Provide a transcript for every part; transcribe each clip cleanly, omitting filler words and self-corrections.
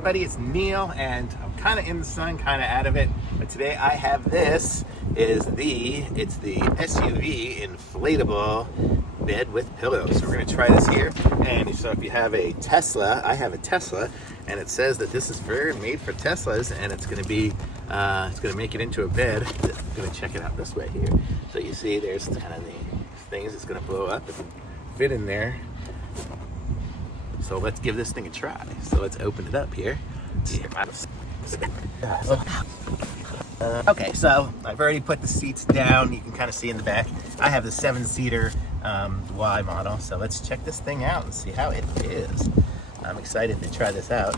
everybody, it's Neil, and I'm kind of in the sun, kind of out of it. But today I have this. It's the SUV inflatable bed with pillows. So we're gonna try this here. And so if you have a Tesla, I have a Tesla, and it says that this is made for Teslas, and it's gonna be, it's gonna make it into a bed. I'm gonna check it out this way here. So you see, there's kind of the things it's gonna blow up and fit in there. So let's give this thing a try. So let's open it up here. Okay, so I've already put the seats down. You can kind of see in the back. I have the 7-seater Y model. So let's check this thing out and see how it is. I'm excited to try this out.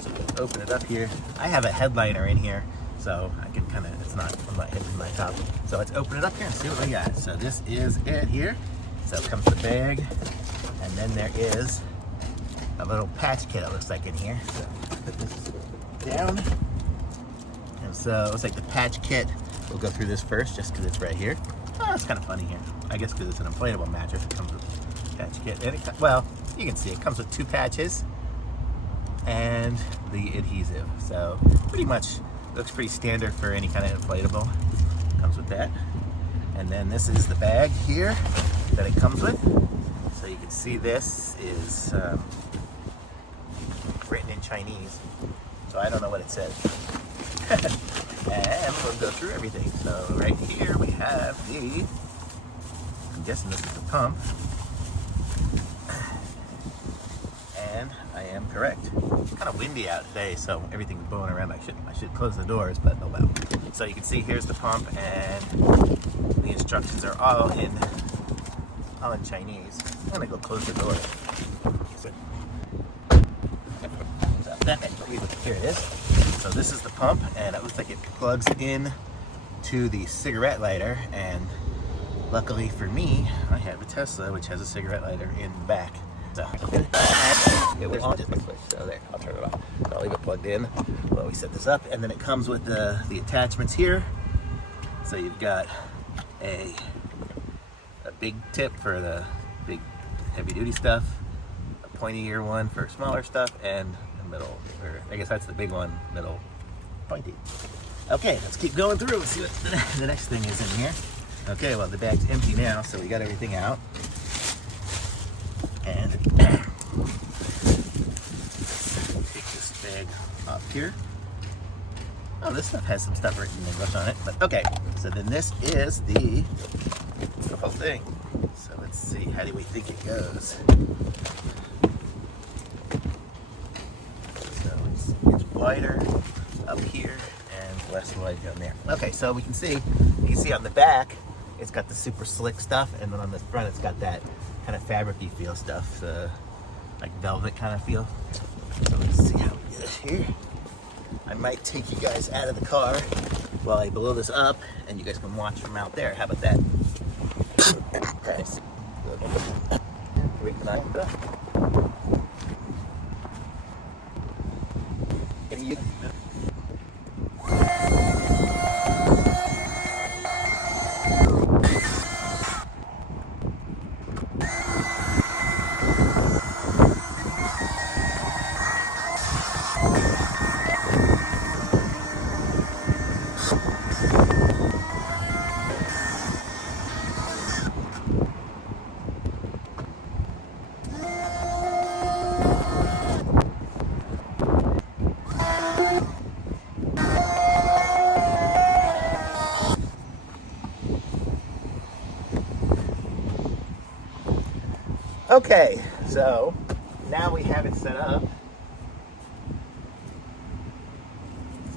So let's open it up here. I have a headliner in here, so I can kind of, I'm not hitting my top. So let's open it up here and see what we got. So this is it here. So it comes the bag, and then there is a little patch kit, it looks like, in here. So put this down. And so it looks like the patch kit, we'll go through this first just because it's right here. Oh, it's kind of funny here. I guess because it's an inflatable mattress, it comes with a patch kit. And well, you can see it comes with 2 patches and the adhesive. So pretty much looks pretty standard for any kind of inflatable. Comes with that. And then this is the bag here that it comes with. So you can see this is written in Chinese. So I don't know what it says. And we'll go through everything. So right here we have I'm guessing this is the pump. And I am correct. It's kind of windy out today, so everything's blowing around. I should close the doors, but oh well. So you can see here's the pump, and the instructions are all in Chinese. I'm gonna go close the door. So here it is. So this is the pump, and it looks like it plugs in to the cigarette lighter. And luckily for me, I have a Tesla which has a cigarette lighter in the back. So it was on just this switch. So there, I'll turn it off. I'll leave it plugged in while we set this up, and then it comes with the attachments here. So you've got a big tip for the big heavy duty stuff, a pointy ear one for smaller stuff, and a middle, or I guess that's the big one, middle pointy. Okay, let's keep going through and see what the next thing is in here. Okay, well the bag's empty now, so we got everything out. And take this bag off here. Oh, this stuff has some stuff written in English on it, but okay. So then this is the whole thing. So let's see, how do we think it goes? So it's wider up here and less wide down there. Okay, so you can see on the back, it's got the super slick stuff, and then on the front, it's got that kind of fabric-y feel stuff, like velvet kind of feel. So let's see how we do this here. I might take you guys out of the car while I blow this up, and you guys can watch from out there. How about that? Nice. Okay, so now we have it set up.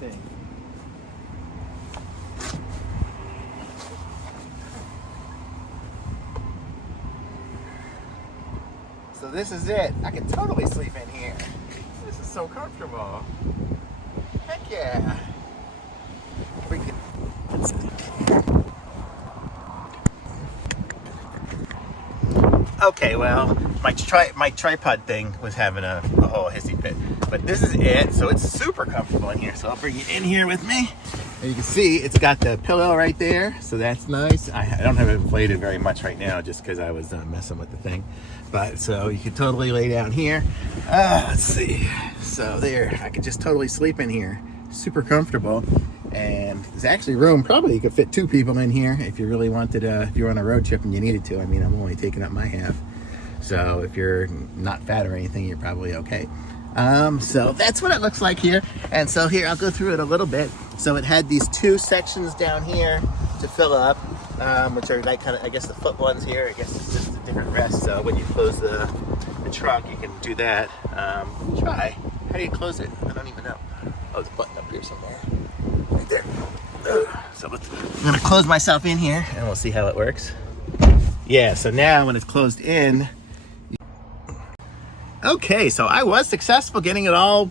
Let's see. So this is it. I can totally sleep in here. This is so comfortable. Heck yeah. Okay, well, my tripod thing was having a whole hissy fit, but this is it. So it's super comfortable in here. So I'll bring you in here with me. And you can see it's got the pillow right there, so that's nice. I don't have it inflated very much right now just because I was messing with the thing. But so you can totally lay down here. Let's see. So there, I could just totally sleep in here. Super comfortable. And there's actually room, probably you could fit 2 people in here if you really wanted to, if you were on a road trip and you needed to. I mean, I'm only taking up my half. So if you're not fat or anything, you're probably okay. So that's what it looks like here. And so here, I'll go through it a little bit. So it had these 2 sections down here to fill up, which are like kind of, I guess the foot ones here. I guess it's just a different rest. So when you close the trunk, you can do that. Try. How do you close it? I don't even know. Oh, there's a button up here somewhere. Right there. So I'm gonna close myself in here and we'll see how it works. Yeah, so now when it's closed in, okay, so I was successful getting it all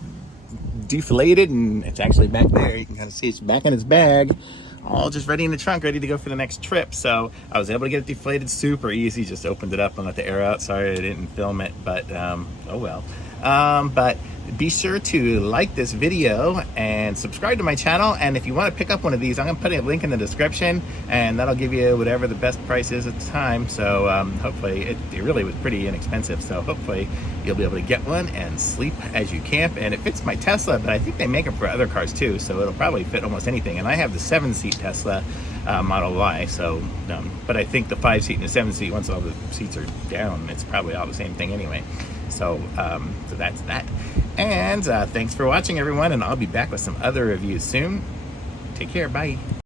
deflated, and it's actually back there. You can kind of see it's back in its bag, all just ready in the trunk, ready to go for the next trip. So I was able to get it deflated super easy. Just opened it up and let the air out. Sorry I didn't film it, but oh well. But be sure to like this video and subscribe to my channel. And if you want to pick up one of these, I'm gonna put a link in the description, and that'll give you whatever the best price is at the time. So hopefully it really was pretty inexpensive. So hopefully you'll be able to get one and sleep as you camp. And it fits my Tesla, but I think they make them for other cars too. So it'll probably fit almost anything. And I have the 7-seat Tesla Model Y. So, but I think the 5-seat and the 7-seat, once all the seats are down, it's probably all the same thing anyway. So, so that's that. And thanks for watching, everyone, and I'll be back with some other reviews soon. Take care. Bye.